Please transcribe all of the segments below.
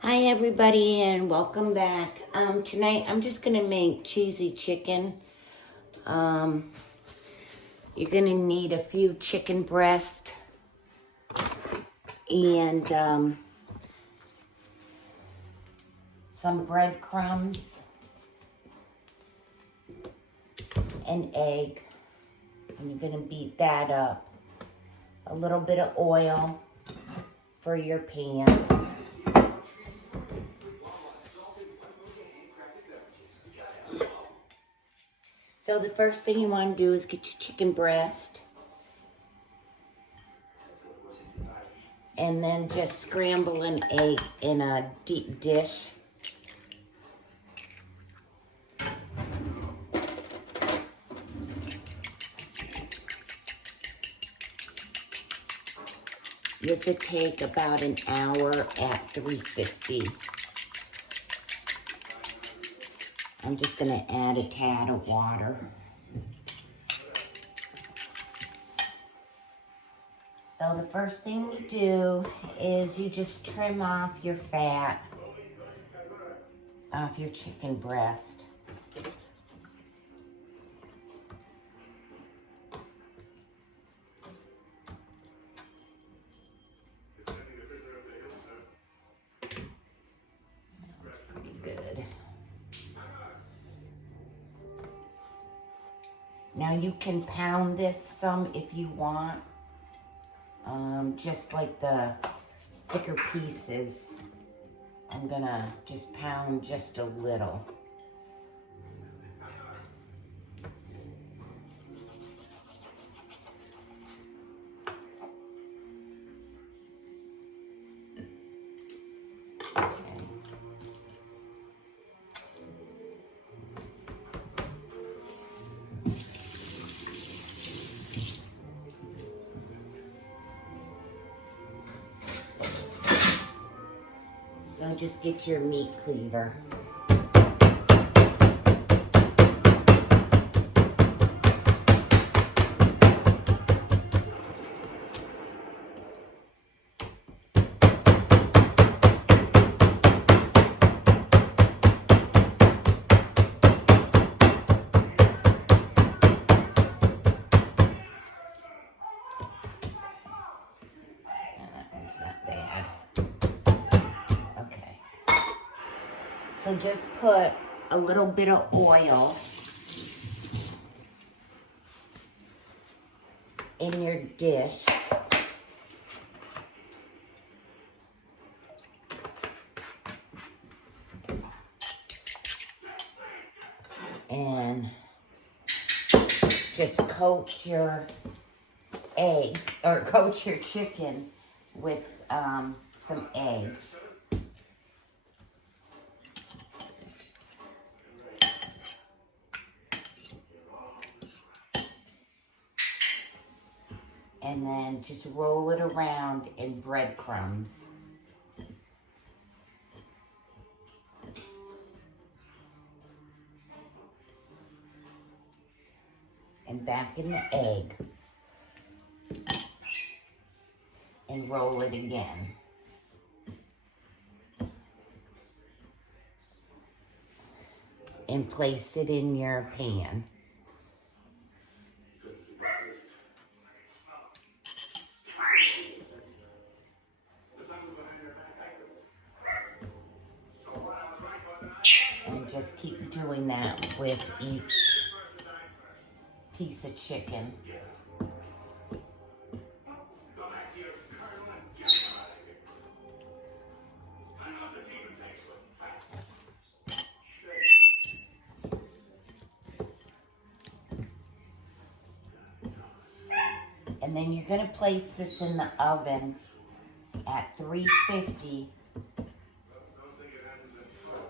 Hi everybody and welcome back. Tonight I'm just gonna make cheesy chicken. You're gonna need a few chicken breasts and some breadcrumbs, an egg, and you're gonna beat that up. A little bit of oil for your pan. So the first thing you want to do is get your chicken breast. And then just scramble an egg in a deep dish. This would take about an hour at 350. I'm just going to add a tad of water. So the first thing you do is you just trim off your fat off your chicken breast. That's pretty good. Now you can pound this some if you want. Just like the thicker pieces, I'm gonna just pound just a little. So just get your meat cleaver. That one's not bad. Okay. So just put a little bit of oil in your dish. And just coat your egg, or coat your chicken with some egg. And then just roll it around in breadcrumbs. And back in the egg. And roll it again. And place it in your pan. And just keep doing that with each piece of chicken. And then you're going to place this in the oven at 350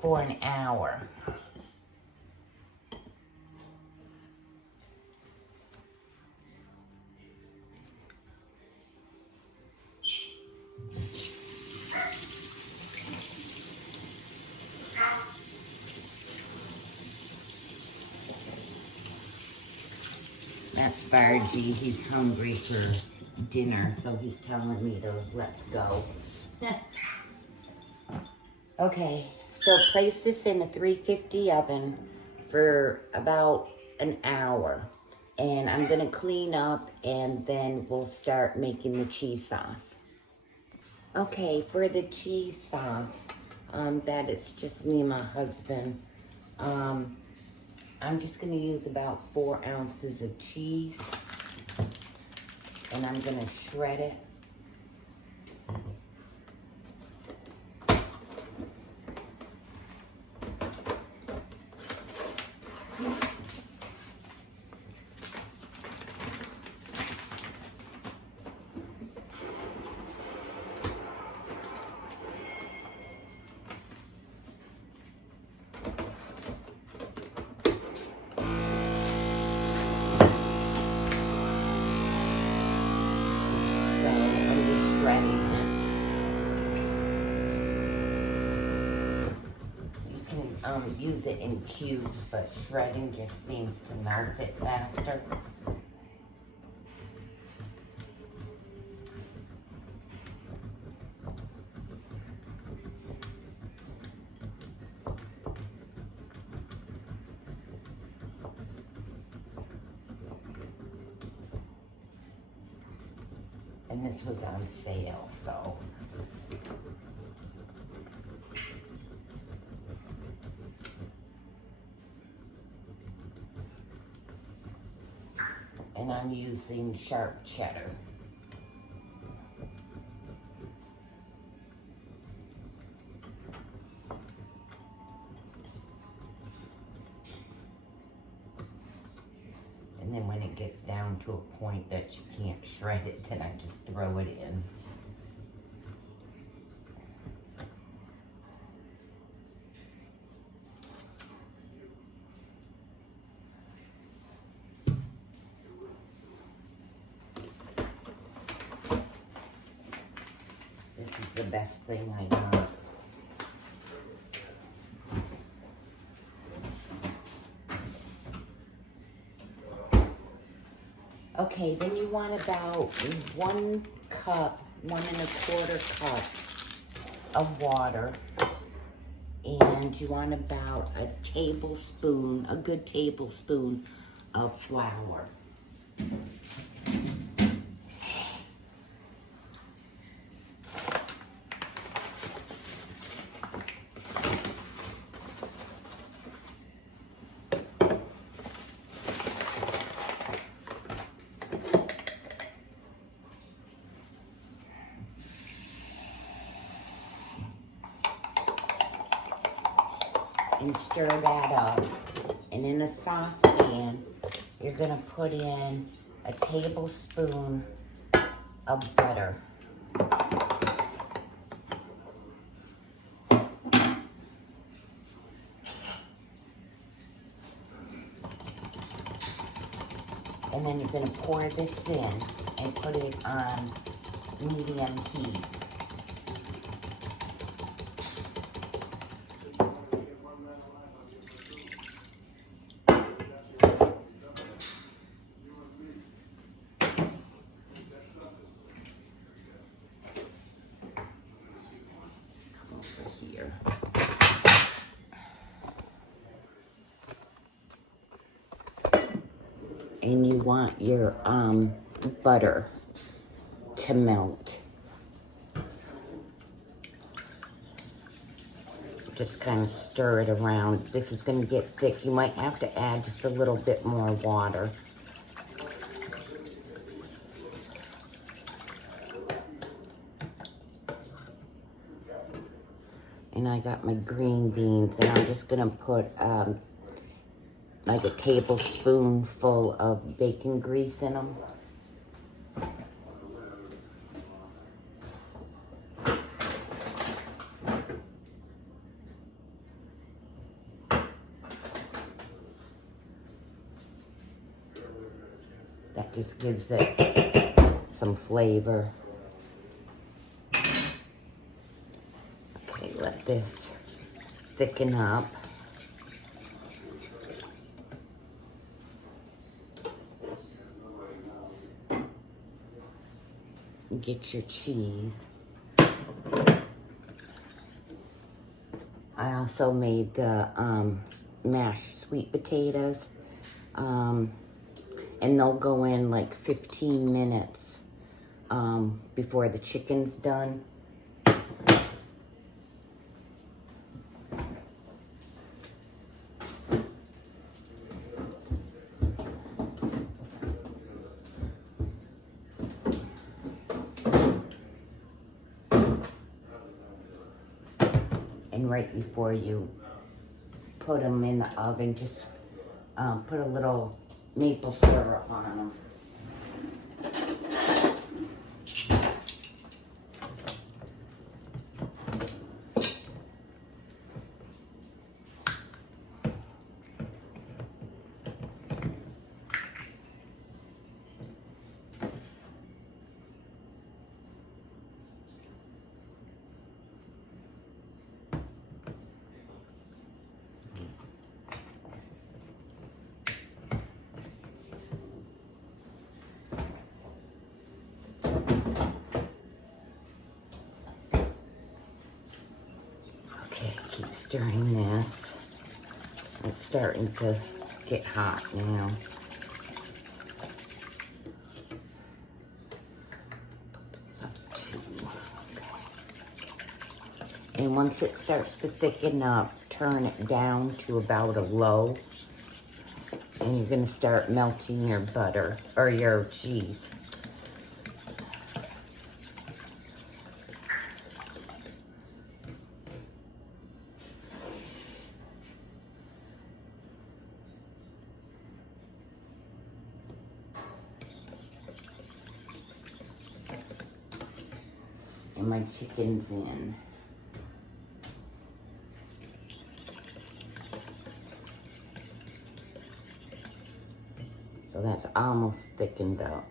for an hour. That's Bargy. He's hungry for dinner, so he's telling me to let's go. Okay, so place this in a 350 oven for about an hour. And I'm gonna clean up and then we'll start making the cheese sauce. Okay, for the cheese sauce, that it's just me and my husband, I'm just gonna use about 4 ounces of cheese and I'm gonna shred it. Shredding it. You can use it in cubes, but shredding just seems to melt it faster. And this was on sale, so. And I'm using sharp cheddar. And then when it gets down to a point that you can't shred it, then I just throw it in. This is the best thing I got. Okay, then you want about 1 cup, 1 1/4 cups of water. And you want about a tablespoon, a good tablespoon of flour. And stir that up. And in a saucepan, you're gonna put in a tablespoon of butter. And then you're gonna pour this in and put it on medium heat. Here. And you want your butter to melt. Just kind of stir it around. This is going to get thick. You might have to add just a little bit more water. And I got my green beans, and I'm just gonna put like a tablespoonful of bacon grease in them. That just gives it some flavor. Let this thicken up. Get your cheese. I also made the mashed sweet potatoes. And they'll go in like 15 minutes before the chicken's done. And right before you put them in the oven, just put a little maple syrup on them. Okay, keep stirring this. It's starting to get hot now. And once it starts to thicken up, turn it down to about a low. And you're gonna start melting your butter or your cheese. And my chicken's in. So that's almost thickened up.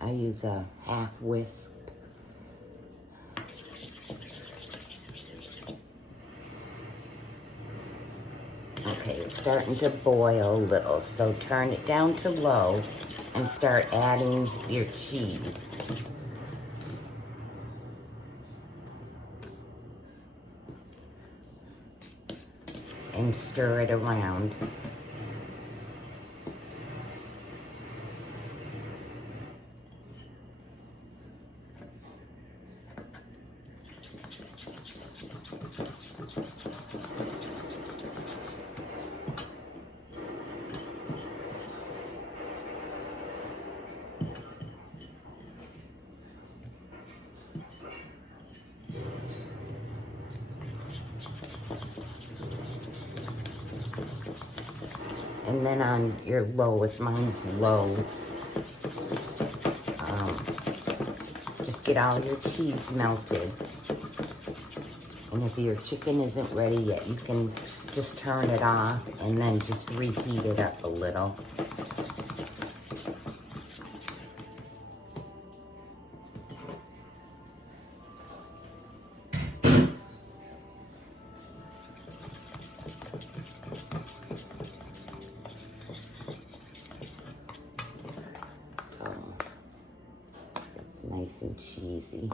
I use a half whisk. Okay, it's starting to boil a little, so turn it down to low and start adding your cheese. And stir it around. And then on your lowest, mine's low, just get all your cheese melted. And if your chicken isn't ready yet, you can just turn it off and then just reheat it up a little. Nice and cheesy.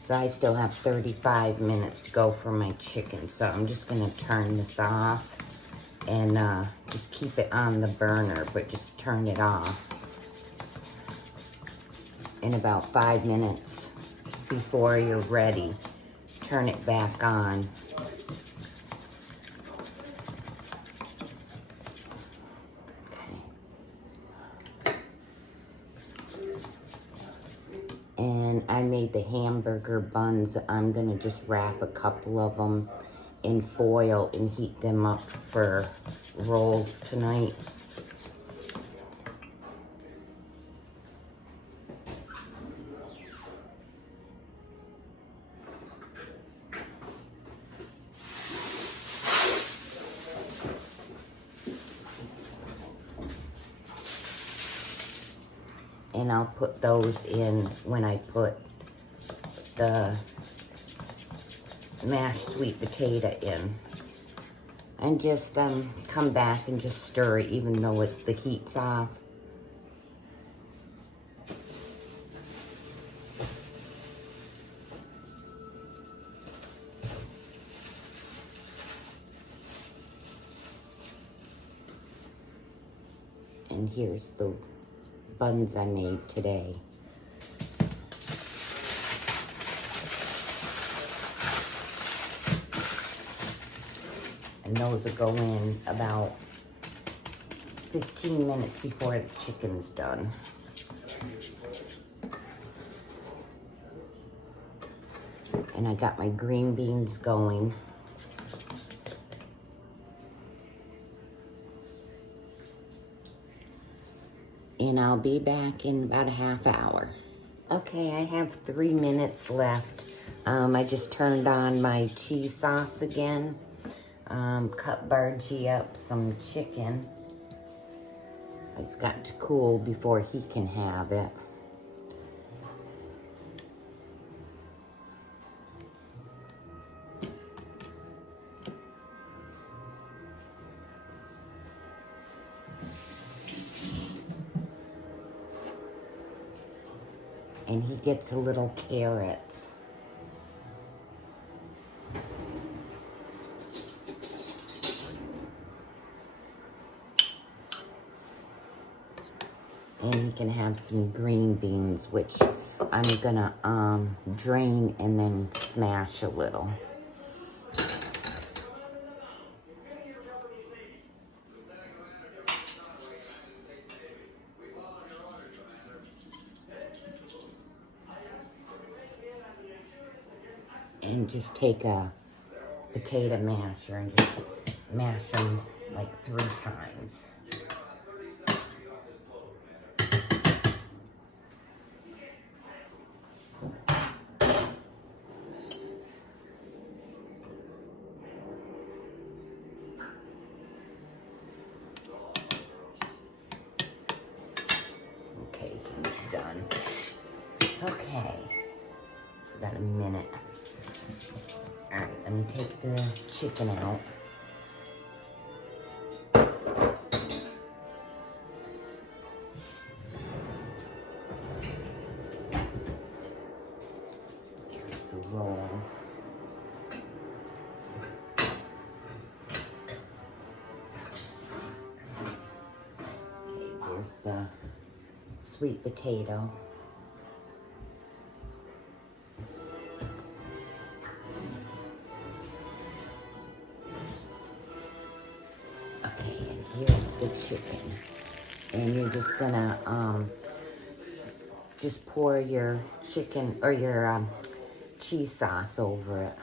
So I still have 35 minutes to go for my chicken. So I'm just gonna turn this off and just keep it on the burner, but just turn it off. In about 5 minutes before you're ready, turn it back on. And I made the hamburger buns. I'm gonna just wrap a couple of them in foil and heat them up for rolls tonight. And I'll put those in when I put the mashed sweet potato in. And just come back and just stir it even though the heat's off. And here's the buns I made today. And those will go in about 15 minutes before the chicken's done. And I got my green beans going. And I'll be back in about a half hour. Okay, I have 3 minutes left. I just turned on my cheese sauce again. Cut Bargy up some chicken. It's got to cool before he can have it. And he gets a little carrots. And he can have some green beans, which I'm gonna drain and then smash a little. And just take a potato masher and just mash them like 3 times. Okay, he's done. Okay, about a minute. All right, let me take the chicken out. There's the rolls. Okay, there's the sweet potato. Here's the chicken, and you're just gonna just pour your chicken or your cheese sauce over it.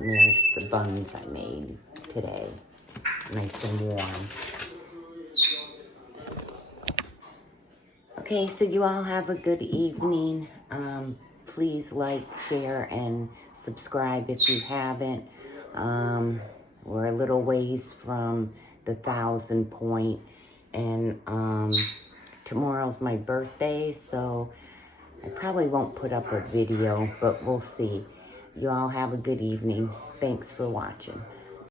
And there's the buns I made today, nice and warm. Okay, so you all have a good evening. Please like, share, and subscribe if you haven't. We're a little ways from the 1,000 point, and tomorrow's my birthday, so I probably won't put up a video, but we'll see. You all have a good evening. Thanks for watching.